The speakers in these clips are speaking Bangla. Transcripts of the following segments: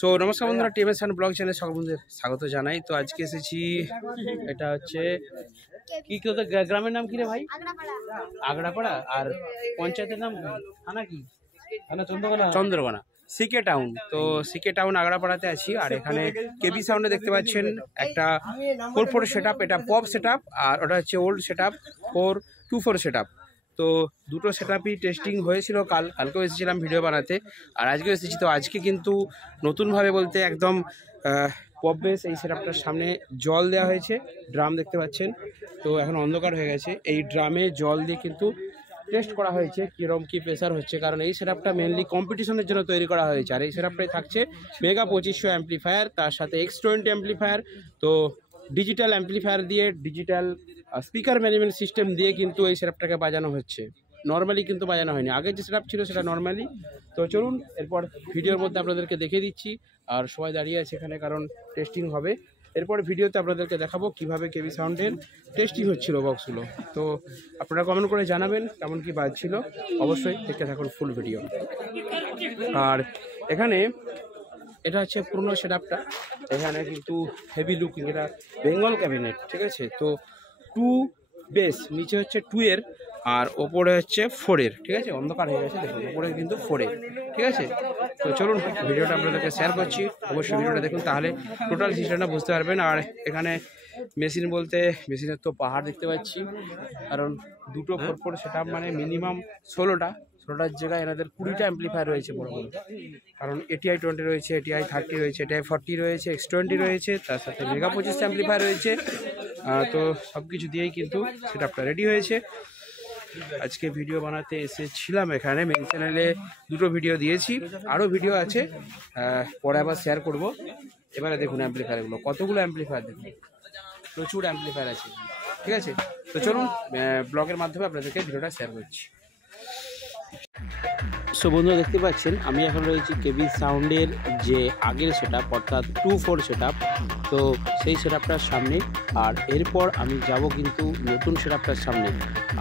সো নমস্কার বন্ধুরা, টিএমএস সাউন্ড ব্লগ চ্যানেলে সকল বন্ধুদের স্বাগত জানাই। তো আজকে এসেছি, এটা হচ্ছে কি গ্রামের নাম কি রে ভাই? আগড়াপাড়া। আর পঞ্চায়েতের নাম থানা কি? চন্দ্রকোনা, সিকে টাউন। তো সিকে টাউন আগড়াপাড়াতে আছি। আর এখানে কেবি সাউন্ডে দেখতে পাচ্ছেন একটা 4/4 সেট আপ, এটা পপ সেট আপ, আর ওটা হচ্ছে old set up 4/2/4 set up. তো দুটো সেট আপই টেস্টিং হয়েছিল, কালকেও এসেছিলাম ভিডিও বানাতে, আর আজকেও এসেছি। তো আজকে কিন্তু নতুনভাবে বলতে একদম পপ বেস এই সেট আপটার সামনে জল দেওয়া হয়েছে, ড্রাম দেখতে পাচ্ছেন। তো এখন অন্ধকার হয়ে গেছে, এই ড্রামে জল দিয়ে কিন্তু টেস্ট করা হয়েছে কীরকম কী প্রেসার হচ্ছে, কারণ এই সেট আপটা মেনলি কম্পিটিশনের জন্য তৈরি করা হয়েছে। আর এই সেট আপটাই থাকছে মেগা 2500 অ্যাম্পলিফায়ার, তার সাথে X20 অ্যাম্পলিফায়ার। তো ডিজিটাল অ্যাম্পলিফায়ার দিয়ে, ডিজিটাল স্পিকার ম্যানেজমেন্ট সিস্টেম দিয়ে কিন্তু এই সেট আপটাকে বাজানো হচ্ছে, নর্মালি কিন্তু বাজানো হয়নি। আগের যে সেট আপ ছিল সেটা নর্মালি। তো চলুন এরপর ভিডিওর মধ্যে আপনাদেরকে দেখিয়ে দিচ্ছি। আর সবাই দাঁড়িয়ে আছে এখানে, কারণ টেস্টিং হবে। এরপর ভিডিওতে আপনাদেরকে দেখাবো কিভাবে কেবি সাউন্ডের টেস্টিং হচ্ছিল বক্সগুলো। তো আপনারা কমেন্ট করে জানাবেন কেমন কি বাজছিল, অবশ্যই দেখতে থাকুন ফুল ভিডিও। আর এখানে এটা হচ্ছে পুরনো সেট আপটা, এখানে কিন্তু হেভি লুকিং, এটা বেঙ্গল ক্যাবিনেট, ঠিক আছে। তো 2 বেস, নিচে হচ্ছে 2 এর, আর ওপরে হচ্ছে 4 এর, ঠিক আছে। অন্ধকার হয়ে গেছে দেখুন, ওপরে কিন্তু 4 এর, ঠিক আছে। তো চলুন ভিডিওটা আপনাদেরকে শেয়ার করছি, অবশ্যই ভিডিওটা দেখুন, তাহলে টোটাল সিস্টেমটা বুঝতে পারবেন। আর এখানে মেশিন বলতে মেশিনের তো পাহাড় দেখতে পাচ্ছি, কারণ দুটো 4/4 সেট আপ মানে মিনিমাম 16টার জায়গায় এনাদের 20টা অ্যাম্পলিফায়ার রয়েছে বড় বড়, কারণ ATI 20 রয়েছে, ATI 30 রয়েছে, ATI 40 রয়েছে, X20 রয়েছে, তার সাথে মেগা 25 অ্যাম্পলিফায়ার রয়েছে। তো সব কিছু দিয়েই কিন্তু সেট আপটা রেডি হয়েছে। আজকে ভিডিও বানাতে এসেছিলাম এখানে, মেন চ্যানেলে দুটো ভিডিও দিয়েছি, আরও ভিডিও আছে, পরে আবার শেয়ার করব। এবারে দেখুন অ্যাম্পলিফায়ারগুলো, কতগুলো অ্যাম্পলিফায়ার দেখুন, প্রচুর অ্যাম্পলিফায়ার আছে, ঠিক আছে। তো চলুন ব্লগের মাধ্যমে আপনাদেরকে ভিডিওটা শেয়ার করছি। সো বন্ধুরা দেখতে পাচ্ছেন আমি এখন রয়েছি কেবি সাউন্ডের যে আগের সেট আপ, অর্থাৎ 2/4 সেট আপ। তো সেই সেট আপটার সামনে, আর এরপর আমি যাব কিন্তু নতুন সেট আপটার সামনে।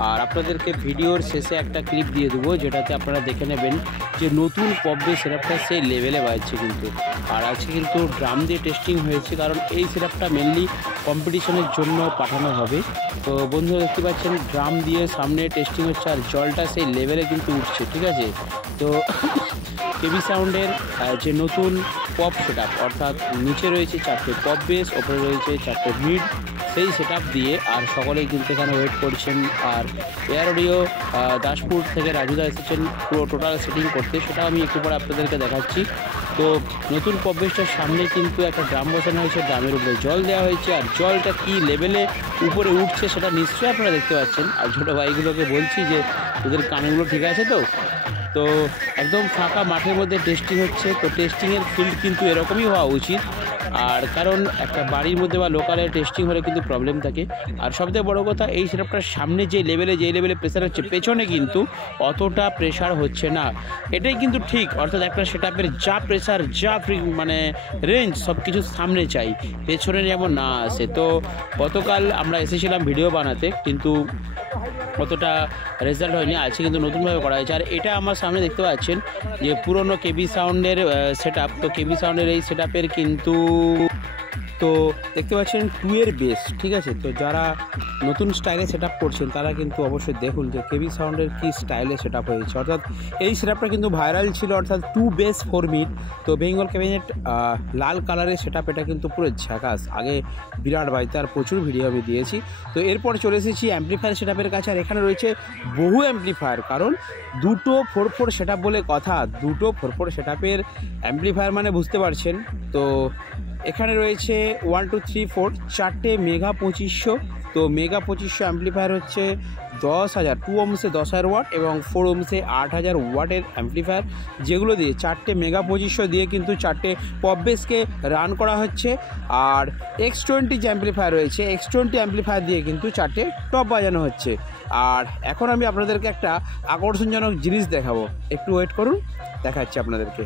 আর আপনাদেরকে ভিডিওর শেষে একটা ক্লিপ দিয়ে দেবো, যেটাতে আপনারা দেখে নেবেন যে নতুন পপ বেস সেট আপটা সেই লেভেলে বাজছে কিন্তু। আর আজকে কিন্তু ড্রাম দিয়ে টেস্টিং হয়েছে, কারণ এই সেট আপটা মেনলি কম্পিটিশনের জন্য পাঠানো হবে। তো বন্ধুরা দেখতে পাচ্ছেন ড্রাম দিয়ে সামনে টেস্টিং হচ্ছে, আর জলটা সেই লেভেলে কিন্তু উঠছে, ঠিক আছে। তো কেবি সাউন্ডের যে নতুন পপ সেট আপ, অর্থাৎ নিচে রয়েছে 4টে পপ বেস, ওপরে রয়েছে 4টে মিড, সেই সেট আপ দিয়ে আর সকলেই কিন্তু এখানে ওয়েট করছেন। আর এয়ার অডিও দাসপুর থেকে রাজুদা এসেছেন পুরো টোটাল সেটিং করতে, সেটা আমি একটু পরে আপনাদেরকে দেখাচ্ছি। তো নতুন পপ বেসটার সামনে কিন্তু একটা ড্রাম বসানো হয়েছে, ড্রামের উপরে জল দেওয়া হয়েছে, আর জলটা কী লেভেলে উপরে উঠছে সেটা নিশ্চয়ই আপনারা দেখতে পাচ্ছেন। আর ছোটো ভাইগুলোকে বলছি যে ওদের কানগুলো ঠিক আছে তো। তো একদম ফাঁকা মাঠের মধ্যে টেস্টিং হচ্ছে। তো টেস্টিংয়ের ফিল্ড কিন্তু এরকমই হওয়া উচিত, আর কারণ একটা বাড়ির মধ্যে বা লোকালে টেস্টিং হলে কিন্তু প্রবলেম থাকে। আর সবথেকে বড়ো কথা, এই সেটআপটার সামনে যে লেভেলে প্রেশার হচ্ছে, পেছনে কিন্তু অতটা প্রেশার হচ্ছে না, এটাই কিন্তু ঠিক। অর্থাৎ একটা সেটআপের যা প্রেশার, যা মানে রেঞ্জ, সব কিছু সামনে চাই, পেছনে যেমন না আসে। তো গতকাল আমরা এসেছিলাম ভিডিও বানাতে, কিন্তু অতটা রেজাল্ট হয়নি। আজকে কিন্তু নতুনভাবে করা হয়েছে। আর এটা আমার সামনে দেখতে পাচ্ছেন যে পুরনো কেবি সাউন্ডের সেট আপ। তো কেবি সাউন্ডের এই সেট আপের কিন্তু তো দেখতে পাচ্ছেন 2 এর বেস, ঠিক আছে। তো যারা নতুন স্টাইলে সেট আপ করছেন তারা কিন্তু অবশ্যই দেখুন যে কেবি সাউন্ডের কী স্টাইলে সেট আপ হয়েছে। অর্থাৎ এই সেট আপটা কিন্তু ভাইরাল ছিল, অর্থাৎ 2 বেস 4 মিড। তো বেঙ্গল ক্যাবিনেট লাল কালারের সেট আপ, এটা কিন্তু পুরো ঝাকাস, আগে বিরাট বাড়িতে আর প্রচুর ভিডিও আমি দিয়েছি। তো এরপর চলে এসেছি অ্যাম্পলিফায়ার সেট আপের কাছে। আর এখানে রয়েছে বহু অ্যাম্পলিফায়ার, কারণ দুটো 4/4 সেট আপ বলে কথা, দুটো 4/4 সেট আপের অ্যাম্পলিফায়ার মানে বুঝতে পারছেন। তো এখানে রয়েছে 1 2 3 4 4টে মেগা 2500। তো মেগা 2500 অ্যাম্পলিফায়ার হচ্ছে 10,000, 2 ohmসে 10,000 ওয়াট এবং 4 ohmসে 8,000 ওয়াটের অ্যাম্পলিফায়ার, যেগুলো দিয়ে 4টে মেগা 2500 দিয়ে কিন্তু 4টে পপ বেসকে রান করা হচ্ছে। আর X20 যে অ্যাম্পলিফায়ার রয়েছে, X20 অ্যাম্পলিফায়ার দিয়ে কিন্তু 4টে টপ বাজানো হচ্ছে। আর এখন আমি আপনাদেরকে একটা আকর্ষণজনক জিনিস দেখাবো, একটু ওয়েট করুন, দেখাচ্ছি আপনাদেরকে।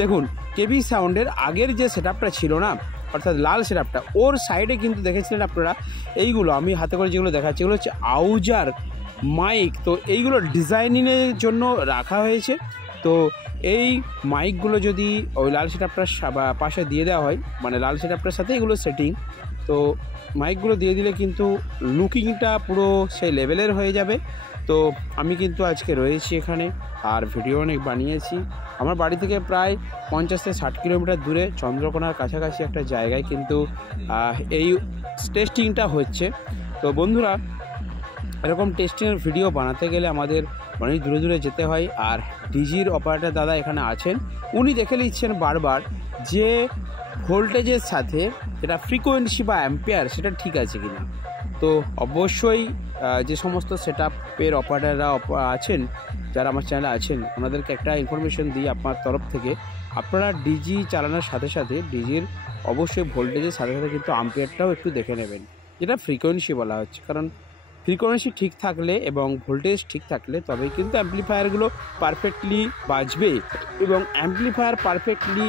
দেখুন কেবি সাউন্ডের আগের যে সেট আপটা ছিল না, অর্থাৎ লাল সেট আপটা, ওর সাইডে কিন্তু দেখেছিলেন আপনারা এইগুলো, আমি হাতে করে যেগুলো দেখাচ্ছি এগুলো হচ্ছে আউজার মাইক। তো এইগুলো ডিজাইনিংয়ের জন্য রাখা হয়েছে। তো এই মাইকগুলো যদি ওই লাল সেটআপটার পাশে দিয়ে দেওয়া হয়, মানে লাল সেটআপটার সাথে এগুলো সেটিং, তো মাইকগুলো দিয়ে দিলে কিন্তু লুকিংটা পুরো সেই লেভেলের হয়ে যাবে। তো আমি কিন্তু আজকে রয়েছি এখানে, আর ভিডিও অনেক বানিয়েছি। আমার বাড়ি থেকে প্রায় 50 থেকে 60 কিলোমিটার দূরে চন্দ্রকোনার কাছাকাছি একটা জায়গায় কিন্তু এই টেস্টিংটা হচ্ছে। তো বন্ধুরা, এরকম টেস্টিংয়ের ভিডিও বানাতে গেলে আমাদের অনেক দূরে দূরে যেতে হয়। আর ডিজির অপারেটর দাদা এখানে আছেন, উনি দেখে নিচ্ছেন বারবার যে ভোল্টেজের সাথে যেটা ফ্রিকোয়েন্সি বা অ্যাম্পিয়ার সেটা ঠিক আছে কি না। তো অবশ্যই যে সমস্ত সেটআপের অপারেটররা আছেন, যারা আমার চ্যানেলে আছেন, ওনাদেরকে একটা ইনফরমেশন দিই আপনার তরফ থেকে, আপনারা ডিজি চালানোর সাথে সাথে ডিজির অবশ্যই ভোল্টেজের সাথে সাথে কিন্তু আম্পিয়ারটাও একটু দেখে নেবেন, যেটা ফ্রিকোয়েন্সি বলা হচ্ছে। কারণ ফ্রিকোয়েন্সি ঠিক থাকলে এবং ভোল্টেজ ঠিক থাকলে তবেই কিন্তু অ্যাম্প্লিফায়ারগুলো পারফেক্টলি বাজবে, এবং অ্যাম্প্লিফায়ার পারফেক্টলি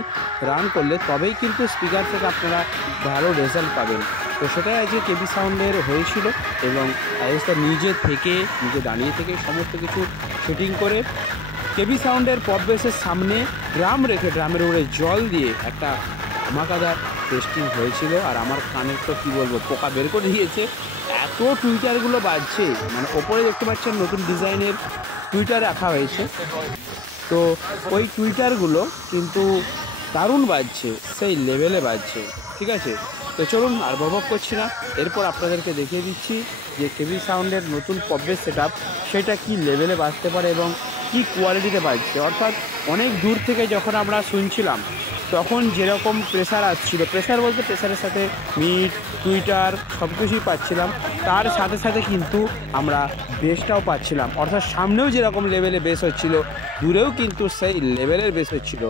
রান করলে তবেই কিন্তু স্পিকার থেকে আপনারা ভালো রেজাল্ট পাবেন। তো সেটাই আজকে কেবি সাউন্ডের হয়েছিল, এবং আইএসটা নিজে দাঁড়িয়ে থেকে সমস্ত কিছু শুটিং করে কেবি সাউন্ডের পপ বেসের সামনে ড্রাম রেখে ড্রামের উপরে জল দিয়ে একটা ধামাকাদার টেস্টিং হয়েছিল। আর আমার কানের তো কী বলবো, পোকা বের করে দিয়েছে, এত টুইটারগুলো বাজছে। মানে ওপরে দেখতে পাচ্ছেন নতুন ডিজাইনের টুইটার রাখা হয়েছে, তো ওই টুইটারগুলো কিন্তু দারুণ বাজছে, সেই লেভেলে বাজছে। ঠিক আছে, তো চলুন আর বকবক করছি না, এরপর আপনাদেরকে দেখিয়ে দিচ্ছি যে কেবি সাউন্ডের নতুন পপ বেস সেটআপ সেটা কি লেভেলে বাজতে পারে এবং কি কোয়ালিটিতে বাজছে। অর্থাৎ অনেক দূর থেকে যখন আমরা শুনছিলাম তখন যেরকম প্রেসার আসছিল, প্রেসার বলতে প্রেসারের সাথে মিট টুইটার সব কিছুই পাচ্ছিলাম, তার সাথে সাথে কিন্তু আমরা বেসটাও পাচ্ছিলাম। অর্থাৎ সামনেও যেরকম লেভেলে বেস হচ্ছিল, দূরেও কিন্তু সেই লেভেলের বেস হচ্ছিল।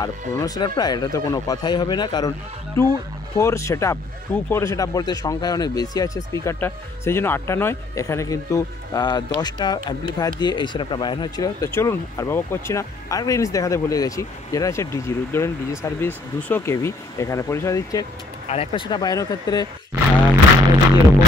আর পুরোনো সেটআপটা এটা তো কোনো কথাই হবে না, কারণ 2-4 সেটআপ বলতে সংখ্যায় অনেক বেশি আছে স্পিকারটা, সেই জন্য 8টা নয়, এখানে কিন্তু 10টা অ্যাম্প্লিফায়ার দিয়ে এই সেটআপটা বানানো হচ্ছিল। তো চলুন আর বকবক করছি না, আরেকটা জিনিস দেখাতে ভুলে গেছি, যেটা হচ্ছে ডিজি রুদ্রন ডিজি সার্ভিস 200 কেভি এখানে পরিষেবা দিচ্ছে। আর একটা সেটা বানানোর ক্ষেত্রে যদি এরকম